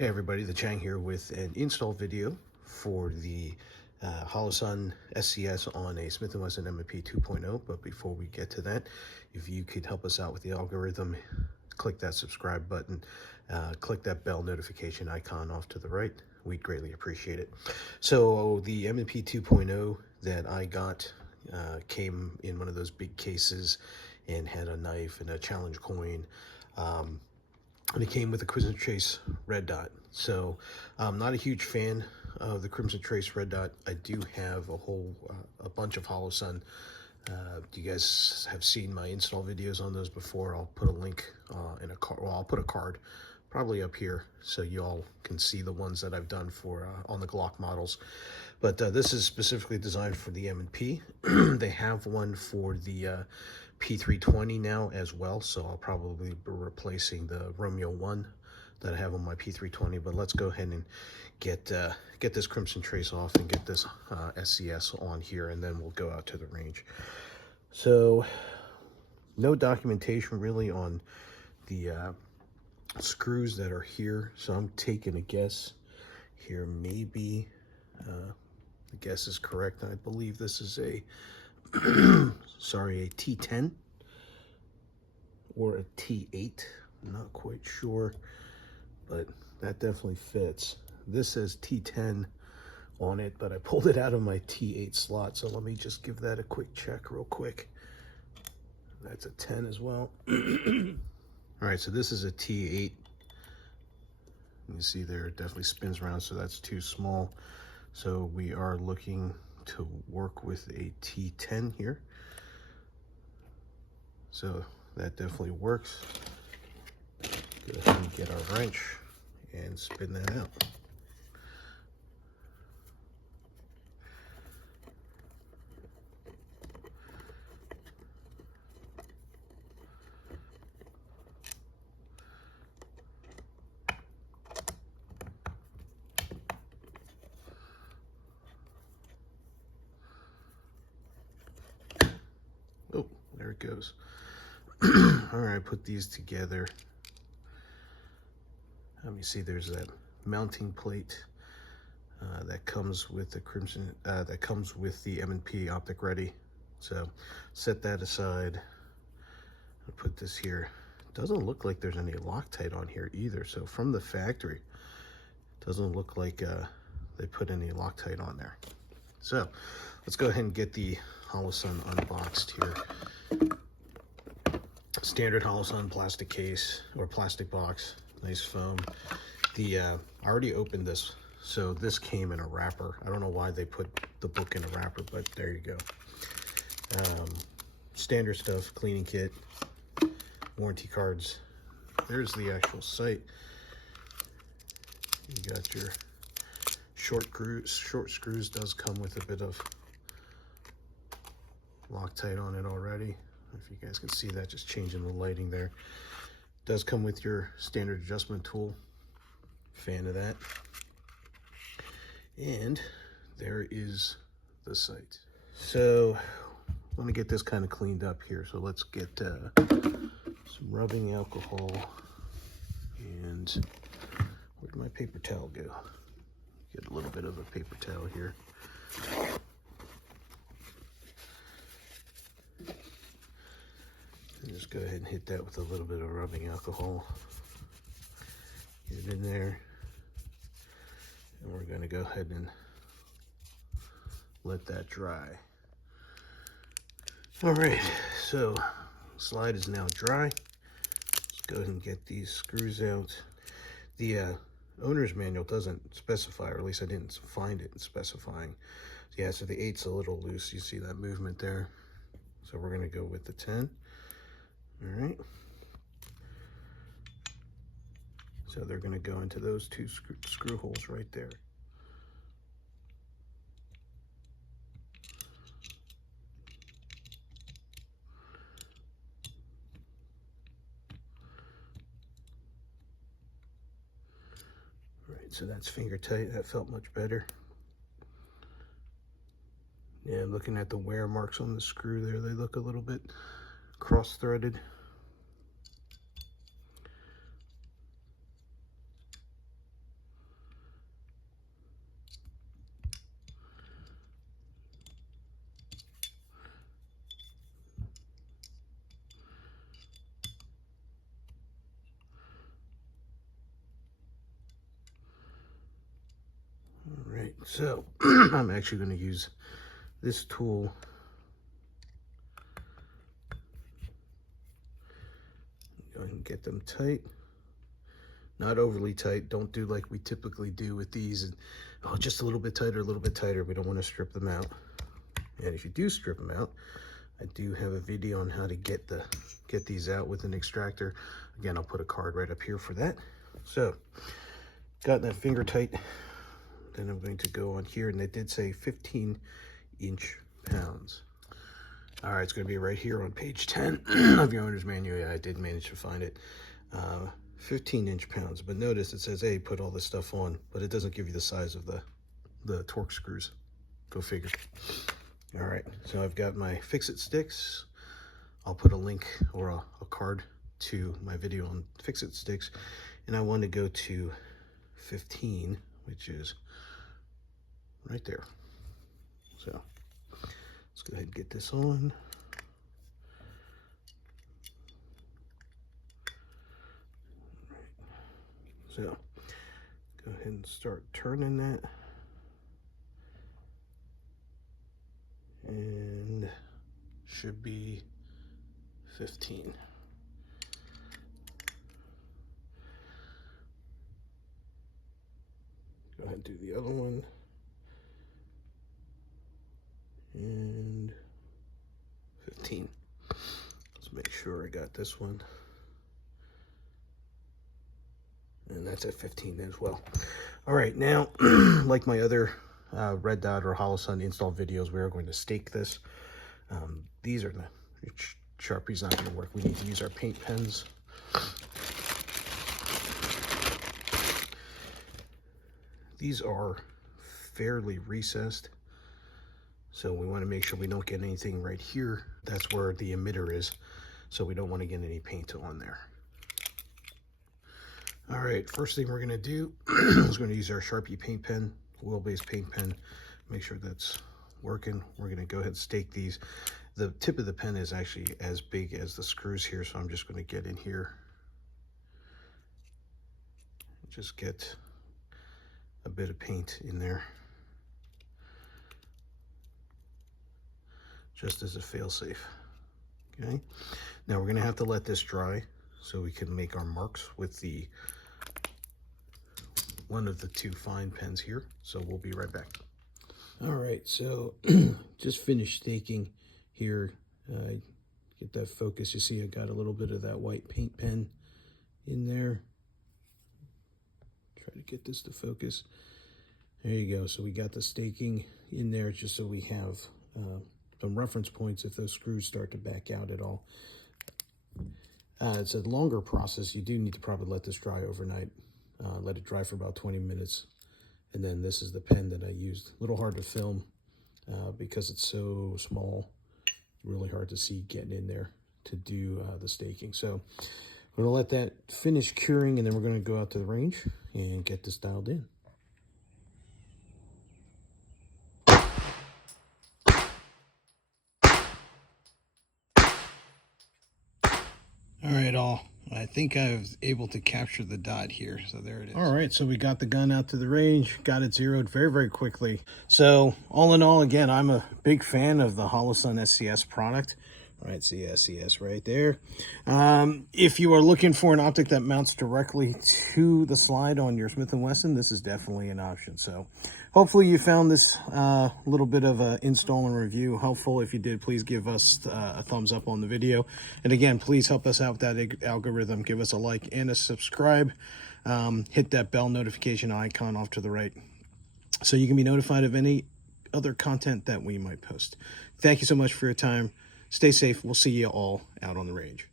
Hey everybody, the Chang here with an install video for the Holosun SCS on a Smith Wesson M&P 2.0. But before we get to that, if you could help us out with the algorithm, click that subscribe button, click that bell notification icon off to the right. We'd greatly appreciate it. So the M&P 2.0 that I got came in one of those big cases and had a knife and a challenge coin. And it came with a Crimson Trace red dot. So I'm not a huge fan of the Crimson Trace red dot. I do have a bunch of Holosun. You guys have seen my install videos on those before. I'll put a link in a card. Well, I'll put a card probably up here so you all can see the ones that I've done for on the Glock models. But this is specifically designed for the M&P. They have one for the P320 now as well, so I'll probably be replacing the Romeo 1 that I have on my P320. But let's go ahead and get this Crimson Trace off and get this SCS on here, and then we'll go out to the range. So no documentation really on the screws that are here, so I'm taking a guess here. Maybe the guess is correct. I believe this is a sorry, a T10 or a T8. I'm not quite sure, but that definitely fits. This says T10 on it, but I pulled it out of my T8 slot, so let me just give that a quick check real quick. That's a 10 as well. All right, so this is a T8. You see there, it definitely spins around, so that's too small. So we are looking to work with a T10 here. So that definitely works. Go ahead and get our wrench and spin that out. Oh, there it goes. All right, put these together. Let me see, there's that mounting plate that comes with the Crimson, that comes with the M&P Optic Ready. So set that aside. I'll put this here. Doesn't look like there's any Loctite on here either. So from the factory, doesn't look like they put any Loctite on there. So let's go ahead and get the Holosun unboxed here. Standard Holosun plastic case or plastic box, nice foam. I already opened this, so this came in a wrapper. I don't know why they put the book in a wrapper, but there you go. Standard stuff, cleaning kit, warranty cards. There's the actual site. You got your short screws. Does come with a bit of Loctite on it already. If you guys can see that, just changing the lighting there. Does come with your standard adjustment tool. Fan of that. And there is the site. So I'm gonna get this kind of cleaned up here. So let's get some rubbing alcohol. And where'd my paper towel go? Get a little bit of a paper towel here. And just go ahead and hit that with a little bit of rubbing alcohol. Get it in there. And we're going to go ahead and let that dry. All right, so slide is now dry. Let's go ahead and get these screws out. The owner's manual doesn't specify, or at least I didn't find it specifying. Yeah, so the 8's a little loose. You see that movement there. So we're going to go with the 10. All right. So they're going to go into those two screw holes right there. All right, so that's finger tight. That felt much better. Yeah, looking at the wear marks on the screw there, they look a little bit cross-threaded. So I'm actually going to use this tool. Go ahead and get them tight. Not overly tight. Don't do like we typically do with these. And, oh, just a little bit tighter, a little bit tighter. We don't want to strip them out. And if you do strip them out, I do have a video on how to get these out with an extractor. Again, I'll put a card right up here for that. So, got that finger tight. Then I'm going to go on here, and it did say 15 inch pounds. All right, it's going to be right here on page 10 of your owner's manual. Yeah, I did manage to find it. 15 inch pounds, but notice it says, hey, put all this stuff on, but it doesn't give you the size of the torque screws. Go figure. All right, so I've got my fix-it sticks. I'll put a link or a card to my video on fix-it sticks, and I want to go to 15, which is right there. So let's go ahead and get this on. So go ahead and start turning that. And should be 15. Go ahead and do the other one. And 15. Let's make sure I got this one. And that's at 15 as well. All right, now, like my other red dot or Holosun install videos, we are going to stake this. These are the Sharpie's not going to work. We need to use our paint pens. These are fairly recessed, so we want to make sure we don't get anything right here. That's where the emitter is, so we don't want to get any paint on there. All right, first thing we're going to do is going to use our Sharpie paint pen, oil-based paint pen. Make sure that's working. We're going to go ahead and stake these. The tip of the pen is actually as big as the screws here, so I'm just going to get in here. Just get a bit of paint in there, just as a fail-safe. Okay, now we're going to have to let this dry so we can make our marks with the one of the two fine pens here. So we'll be right back. All right, so just finished staking here. Get that focus. You see I got a little bit of that white paint pen in there. Try to get this to focus. There you go. So we got the staking in there just so we have some reference points if those screws start to back out at all. It's a longer process. You do need to probably let this dry overnight. Let it dry for about 20 minutes. And then this is the pen that I used. A little hard to film because it's so small. Really hard to see getting in there to do the staking. So we're gonna let that finish curing, and then we're gonna go out to the range and get this dialed in. All right, I think I was able to capture the dot here, so there it is. All right, so we got the gun out to the range, got it zeroed very, very quickly. So all in all, again, I'm a big fan of the Holosun SCS product. All right, see SCS right there. If you are looking for an optic that mounts directly to the slide on your Smith & Wesson, this is definitely an option. So hopefully you found this little bit of an install and review helpful. If you did, please give us a thumbs up on the video. And again, please help us out with that algorithm. Give us a like and a subscribe. Hit that bell notification icon off to the right so you can be notified of any other content that we might post. Thank you so much for your time. Stay safe. We'll see you all out on the range.